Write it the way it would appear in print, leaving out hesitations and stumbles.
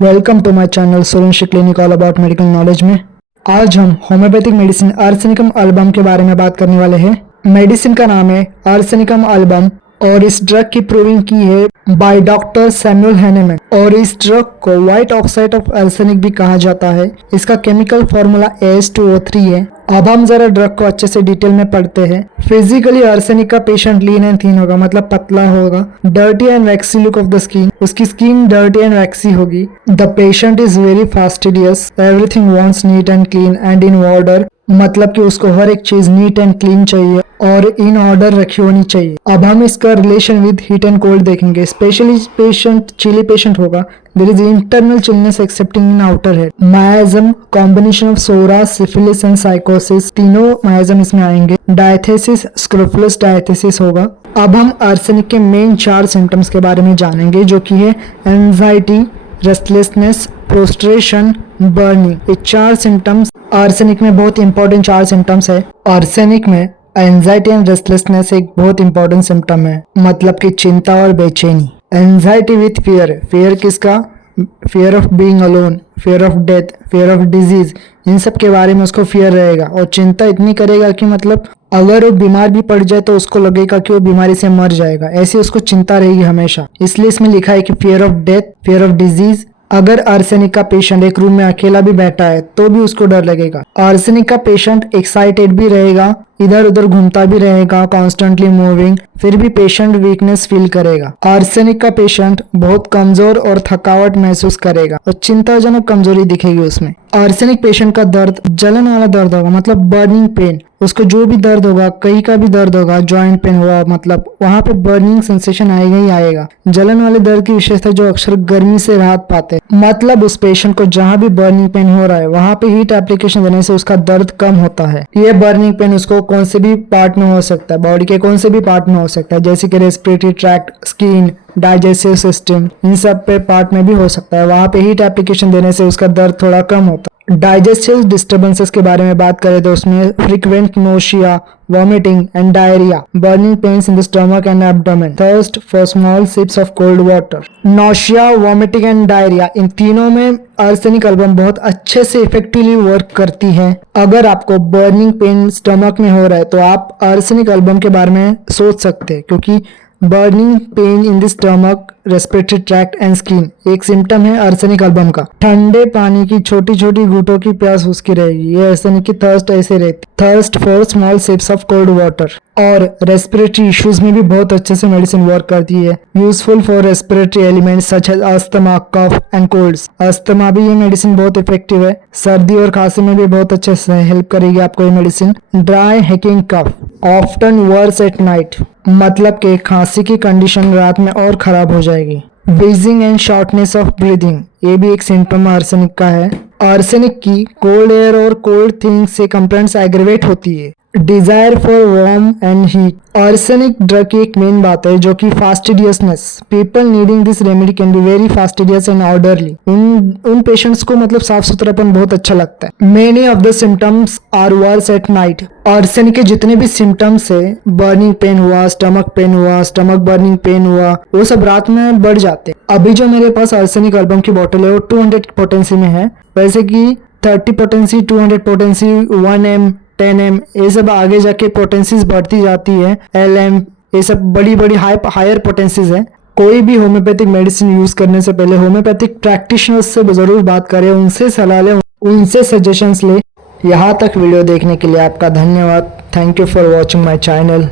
Welcome to my channel Surendra clinic all about medical knowledge में आज हम होम्योपैथिक मेडिसिन आर्सेनिकम एल्बम के बारे में बात करने वाले हैं। मेडिसिन का नाम है आर्सेनिकम एल्बम और इस ड्रग की प्रूविंग की है बाय डॉक्टर सैमुअल हैनेमैन और इस ड्रग को व्हाइट ऑक्साइड ऑफ आर्सेनिक भी कहा जाता है। इसका केमिकल फॉर्मूला AS2O3 है। अब हम जरा ड्रग को अच्छे से डिटेल में पढ़ते हैं। फिजिकली आर्सेनिक का पेशेंट लीन एंड थीन होगा, मतलब पतला होगा। Dirty and vaccine look of the skin, उसकी स्किन डर्टी एंड वैक्सी होगी। The patient is very fastidious, everything wants neat and clean and in order, मतलब कि उसको हर एक चीज नीट एंड क्लीन चाहिए और इन ऑर्डर रखी होनी चाहिए। अब हम इसका relation with heat and cold देखेंगे। स्पेशली पेशेंट चिली पेशेंट होगा। There is internal chilliness excepting in outer head. Miasm combination of psora, syphilis and sycosis, तीनों मायाजम इसमें आएंगे। डायथेसिस, स्क्रोफुलस डायथेसिस होगा। अब हम आर्सेनिक के मेन 4 सिम्टम्स के बारे में जानेंगे, जो कि है एंजाइटी, रेस्टलेसनेस, प्रोस्ट्रेशन, बर्निंग। ये 4 सिम्टम्स आर्सेनिक में बहुत इंपॉर्टेंट 4 सिम्टम्स है। आर्सेनिक में एंजाइटी एंड रेस्टलेसनेस एक बहुत इंपॉर्टेंट सिम्टम है, मतलब कि चिंता और बेचैनी। एंजाइटी विथ फियर, फियर किसका? Fear of being alone, fear of death, fear of disease, इन सब के बारे में उसको फियर रहेगा। और चिंता इतनी करेगा कि मतलब अगर वो बीमार भी पड़ जाए तो उसको लगेगा कि वो बीमारी से मर जाएगा, ऐसी उसको चिंता रहेगी हमेशा। इसलिए इसमें लिखा है कि fear of death, fear of disease. अगर आर्सेनिक का पेशेंट एक रूम में अकेला भी बैठा है तो भी उसको डर लगेगा। आर्सेनिक का पेशेंट एक्साइटेड भी रहेगा, इधर उधर घूमता भी रहेगा, कॉन्स्टेंटली मूविंग, फिर भी पेशेंट वीकनेस फील करेगा। आर्सेनिक का पेशेंट बहुत कमजोर और थकावट महसूस करेगा और चिंताजनक कमजोरी दिखेगी उसमें। आर्सेनिक पेशेंट का दर्द जलन वाला दर्द होगा, मतलब बर्निंग पेन। उसको जो भी दर्द होगा, कहीं का भी दर्द होगा, जॉइंट पेन हुआ, मतलब वहां पे बर्निंग सेंसेशन आएगा ही आएगा। जलन वाले दर्द की विशेषता जो अक्सर गर्मी से राहत पाते हैं, मतलब उस पेशेंट को जहां भी बर्निंग पेन हो रहा है वहां पे हीट एप्लीकेशन देने से उसका दर्द कम होता है। ये बर्निंग पेन उसको कौन से भी पार्ट में हो सकता है, बॉडी के कौन से भी पार्ट में हो सकता है, जैसे कि respiratory tract, skin, digestive system, इन सब पे पार्ट में भी हो सकता है। वहां पे हीट एप्लीकेशन देने से उसका दर्द थोड़ा कम होता है। डाइजेस्टिव डिस्टर्बेंसेस के बारे में बात करें तो उसमें frequent nausea, vomiting and diarrhoea, burning pains in the stomach and abdomen, thirst for small sips of cold water. Nausea, vomiting and diarrhoea, इन तीनों में आर्सेनिक एल्बम बहुत अच्छे से इफेक्टिवली वर्क करती है। अगर आपको बर्निंग पेन स्टमक में हो रहा है तो आप आर्सेनिक एल्बम के बारे में सोच सकते हैं, क्योंकि burning pain in the stomach, respiratory tract and skin एक सिम्टम है आर्सेनिक एल्बम का। ठंडे पानी की छोटी छोटी घूंटों की प्यास उसकी रहेगी, ये आर्सेनिक की थर्स्ट ऐसे रहती। Thirst for small sips of cold water. और रेस्पिरेटरी इश्यूज में भी बहुत अच्छे से मेडिसिन वर्क करती है। Useful for respiratory ailments such as asthma, cough and colds. Asthma भी ये मेडिसिन बहुत इफेक्टिव है। सर्दी और खांसी में भी बहुत अच्छे से हेल्प करेगी आपको ये medicine. Dry hacking cough often worse at night, मतलब कि खांसी की कंडीशन रात में और खराब हो जाएगी। Wheezing and shortness of breathing, ये भी एक सिम्टम आर्सेनिक का है। आर्सेनिक की कोल्ड एयर और कोल्ड थिंग्स से कंप्लेंट्स एग्रीवेट होती है। Desire for warm and heat, arsenic drug की एक मेन बात है जो कि fastidiousness. People needing this remedy can be very fastidious and orderly. उन पेशेंट्स को मतलब साफ सुथरापन बहुत अच्छा लगता है। Many of the symptoms are worse at night. Arsenic के जितने भी सिम्टम्स है, बर्निंग पेन हुआ, स्टमक पेन हुआ, स्टमक बर्निंग पेन हुआ, वो सब रात में बढ़ जाते हैं। अभी जो मेरे पास आर्सेनिक एल्बम की बोतल है वो 200 पोटेंसी में है, वैसे कि 30 पोटेंसी, 200 पोटेंसी, 1M, 10M, ये सब आगे जाके पोटेंसीज बढ़ती जाती है। LM, ये सब बड़ी बड़ी हायर पोटेंसीज है। कोई भी होम्योपैथिक मेडिसिन यूज करने से पहले होम्योपैथिक प्रैक्टिशनर्स से जरूर बात करें, उनसे सलाह लें, उनसे सजेशंस लें। यहाँ तक वीडियो देखने के लिए आपका धन्यवाद। Thank you for watching my channel.